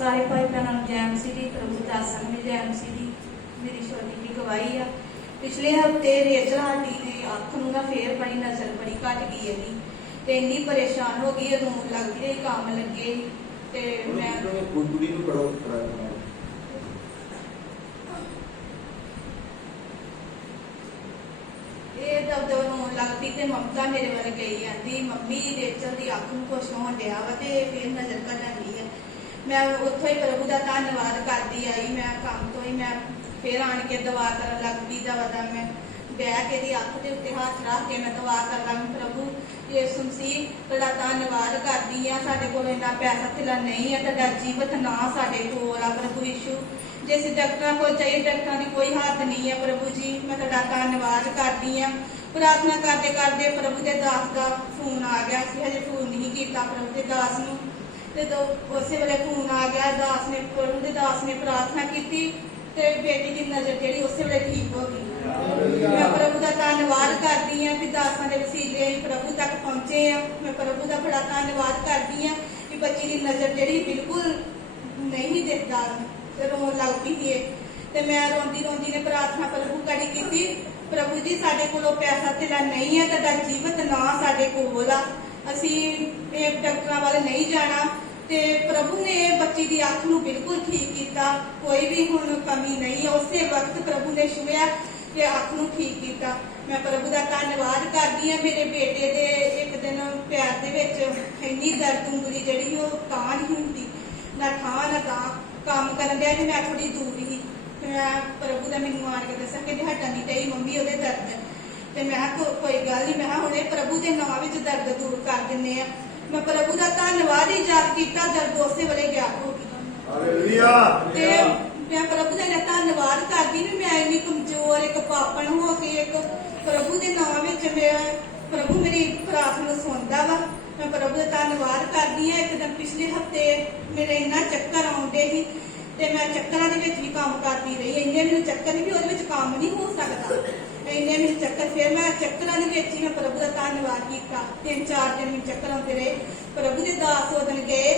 ਸਾਰੇ ਭਾਈ ਭੈਣਾਂ ਨੂੰ ਜੈਮ ਸਿਟੀ ਪ੍ਰਭੂ ਦਾਸਨ ਵਿੱਚ ਜੈਮ ਸਿਟੀ ਮੇਰੀ ਛੋਟੀ ਦੀ ਗਵਾਹੀ ਆ। ਪਿਛਲੇ ਹਫ਼ਤੇ ਰੇਚਲ ਹਾਡੀ ਦੀ ਅੱਖ ਨੂੰ ਨਾ ਫੇਰ ਬੜੀ ਨਜ਼ਰ ਬੜੀ ਘਟ ਗਈ ਇਹਦੀ ਤੇ ਇੰਨੀ ਪਰੇਸ਼ਾਨ ਹੋ ਗਈ ਰੋਣ ਲੱਗ ਗਈ ਕੰਮ ਲੱਗੇ ਤੇ ਮੈਂ ਕੁੜੀ ਨੂੰ ਪੜੋ ਇਹ ਦਬ ਦਬ ਰੋਣ ਲੱਗ ਪਈ ਤੇ ਮਮਤਾ ਮੇਰੇ ਵੱਲ ਗਈ ਆਂਦੀ ਮੰਮੀ ਰੇਚਲ ਦੀ ਅੱਖ ਨੂੰ ਕੁਛ ਹੋਣ ਡਿਆ ਵਾ ਤੇ ਫੇਰ ਨਜ਼ਰ ਘਟਣ ਡਈ ਹੈ। ਮੈਂ ਉੱਥੋਂ ਹੀ ਪ੍ਰਭੂ ਦਾ ਧੰਨਵਾਦ ਕਰਦੀ ਆਈ, ਮੈਂ ਕੰਮ ਤੋਂ ਹੀ ਮੈਂ ਫੇਰ ਆਣ ਕੇ ਦਵਾ ਕਰਨ ਲੱਗ ਪਈ, ਦਵਾ ਦਾ ਮੈਂ ਬਹਿ ਕੇ ਦੀ ਅੱਖ ਦੇ ਉੱਤੇ ਹੱਥ ਰੱਖ ਕੇ ਮੈਂ ਦਵਾ ਕਰਨ ਲੱਗ ਪ੍ਰਭੂ ਯਿਸੂ ਮਸੀਹ ਤੁਹਾਡਾ ਧੰਨਵਾਦ ਕਰਦੀ ਆ, ਸਾਡੇ ਕੋਲ ਇੰਨਾ ਪੈਸਾ ਥਿਲਾ ਨਹੀਂ ਹੈ ਤੁਹਾਡਾ ਜੀਵਤ ਨਾ ਸਾਡੇ ਕੋਲ ਆ, ਪ੍ਰਭੂ ਯਿਸੂ। ਜੇ ਅਸੀਂ ਡਾਕਟਰਾਂ ਕੋਲ ਜਾਈਏ, ਡਾਕਟਰਾਂ ਦੀ ਕੋਈ ਹੱਥ ਨਹੀਂ ਹੈ ਪ੍ਰਭੂ ਜੀ, ਮੈਂ ਤੁਹਾਡਾ ਧੰਨਵਾਦ ਕਰਦੀ ਆ। ਪ੍ਰਾਰਥਨਾ ਕਰਦੇ ਕਰਦੇ ਪ੍ਰਭੂ ਦੇ ਦਾਸ ਦਾ ਫੋਨ ਆ ਗਿਆ ਸੀ ਹਜੇ ਫੋਨ ਨਹੀਂ ਕੀਤਾ ਪ੍ਰਭੂ ਦੇ ਦਾਸ ਨੂੰ। ਤੇ ਦੋ ਉਸੇ ਵੇਲੇ ਫੋਨ ਆ ਗਿਆ, ਦਾਸ ਨੇ ਪ੍ਰਭੂ ਦੇ, ਦਾਸ ਨੇ ਪ੍ਰਾਰਥਨਾ ਕੀਤੀ ਤੇ ਬੇਟੀ ਦੀ ਨਜ਼ਰ ਜਿਹੜੀ ਉਸੇ ਵੇਲੇ ਠੀਕ ਹੋ ਗਈ। ਮੈਂ ਪ੍ਰਭੂ ਦਾ ਧੰਨਵਾਦ ਕਰਦੀ ਆ ਕਿ ਦਾਸਾਂ ਦੇ ਵਸੀਲੇ ਪ੍ਰਭੂ ਤੱਕ ਪਹੁੰਚੇ ਆ ਮੈਂ ਪ੍ਰਭੂ ਦਾ ਬੜਾ ਧੰਨਵਾਦ ਕਰਦੀ ਆ ਕਿ ਬੱਚੀ ਦੀ ਨਜ਼ਰ ਜਿਹੜੀ ਬਿਲਕੁਲ ਨਹੀਂ ਦਿਖਦਾ ਤੇ ਰੋਣ ਲੱਗ ਪਈ ਸੀ ਤੇ ਮੈਂ ਰੋਂਦੀ ਰੋਂਦੀ ਨੇ ਪ੍ਰਾਰਥਨਾ ਪ੍ਰਭੂ ਕੜੀ ਕੀਤੀ, ਪ੍ਰਭੂ ਜੀ, ਸਾਡੇ ਕੋਲੋਂ ਪੈਸਾ ਤੇਰਾ ਨਹੀਂ ਹੈ, ਤੁਹਾਡਾ ਜੀਵਤ ਨਾ ਸਾਡੇ ਕੋਲ ਆ। ਅਸੀਂ ਇਹ ਡਾਕਟਰਾਂ ਵੱਲ ਨਹੀਂ ਜਾ ਤੇ ਪ੍ਰਭੂ ਨੇ ਬੱਚੀ ਦੀ ਅੱਖ ਨੂੰ ਬਿਲਕੁਲ ਠੀਕ ਕੀਤਾ। ਕੋਈ ਵੀ ਹੁਣ ਕਮੀ ਨਹੀਂ ਉਸੇ ਵਕਤ ਪ੍ਰਭੂ ਨੇ ਛੁਇਆ ਤੇ ਅੱਖ ਨੂੰ ਠੀਕ ਕੀਤਾ। ਮੈਂ ਪ੍ਰਭੂ ਦਾ ਧੰਨਵਾਦ ਕਰਦੀ ਹਾਂ ਮੇਰੇ ਬੇਟੇ ਦੇ ਇੱਕ ਦਿਨ ਪਿਆਰ ਦੇ ਵਿੱਚ ਇੰਨੀ ਦਰਦ ਉਂਗਲੀ ਜਿਹੜੀ ਉਹ ਤਾਂ ਨਹੀਂ ਹੁੰਦੀ। ਨਾ ਥਾਂ, ਨਾ ਤਾਂ ਕੰਮ ਕਰਨ ਦੇ ਤੇ ਮੈਂ ਥੋੜੀ ਦੂਰ ਹੀ। ਮੈਂ ਪ੍ਰਭੂ ਦਾ ਮੈਨੂੰ ਆਣ ਕੇ ਦੱਸਿਆ ਕਿ ਹਟਣ ਦੀ ਤੇਰੀ ਮੰਮੀ, ਉਹਦੇ ਦਰਦ। ਤੇ ਮੈਂ ਕਿਹਾ ਕੋਈ ਗੱਲ ਨਹੀਂ ਮੈਂ ਕਿਹਾ, ਹੁਣੇ ਪ੍ਰਭੂ ਦੇ ਨਾਮ ਵਿੱਚ ਦਰਦ ਦੂਰ ਕਰ ਦਿੰਨੇ ਆ ਮੈਂ ਪ੍ਰਭੂ ਦਾ ਧੰਨਵਾਦ ਹੀ ਯਾਦ ਕੀਤਾ ਦਰਦ ਉਸੇ ਵੇਲੇ ਗਿਆ। ਹੋ ਹਾਲੇਲੂਇਆ ਤੇ ਮੈਂ ਪ੍ਰਭੂ ਦਾ ਇੰਨਾ ਧੰਨਵਾਦ ਕਰਦੀ ਵੀ ਮੈਂ ਇੰਨੀ ਕਮਜ਼ੋਰ ਇੱਕ ਪਾਪਣ ਹੋ ਕੇ ਇੱਕ ਪ੍ਰਭੂ ਦੇ ਨਾਮ ਵਿੱਚ ਮੈਂ ਪ੍ਰਭੂ ਮੇਰੀ ਪ੍ਰਾਰਥਨਾ ਸੁਣਦਾ ਵਾ। ਮੈਂ ਪ੍ਰਭੂ ਦਾ ਧੰਨਵਾਦ ਕਰਦੀ ਹਾਂ। ਇੱਕ ਦਿਨ ਪਿਛਲੇ ਹਫ਼ਤੇ ਮੇਰੇ ਇੰਨਾ ਚੱਕਰ ਆਉਂਦੇ ਸੀ ਤੇ ਮੈਂ ਚੱਕਰਾਂ ਦੇ ਵਿੱਚ ਵੀ ਕੰਮ ਕਰਦੀ ਰਹੀ। ਇੰਨੇ ਮੈਨੂੰ ਚੱਕਰ ਨਹੀਂ ਵੀ ਉਹਦੇ ਵਿੱਚ ਕੰਮ ਨਹੀਂ ਮੈਨੂੰ ਚੱਕਰ ਫਿਰ ਮੈਂ ਚੱਕਰਾਂ ਦੇ ਵਿੱਚ ਹੀ ਮੈਂ ਪ੍ਰਭੂ ਦਾ ਧੰਨਵਾਦ ਕੀਤਾ ਤਿੰਨ ਚਾਰ ਦਿਨ ਮੈਨੂੰ ਚੱਕਰ ਆਉਂਦੇ ਰਹੇ ਪ੍ਰਭੂ ਦੇ ਦਾਸ ਉਹ ਦਿਨ ਗਏ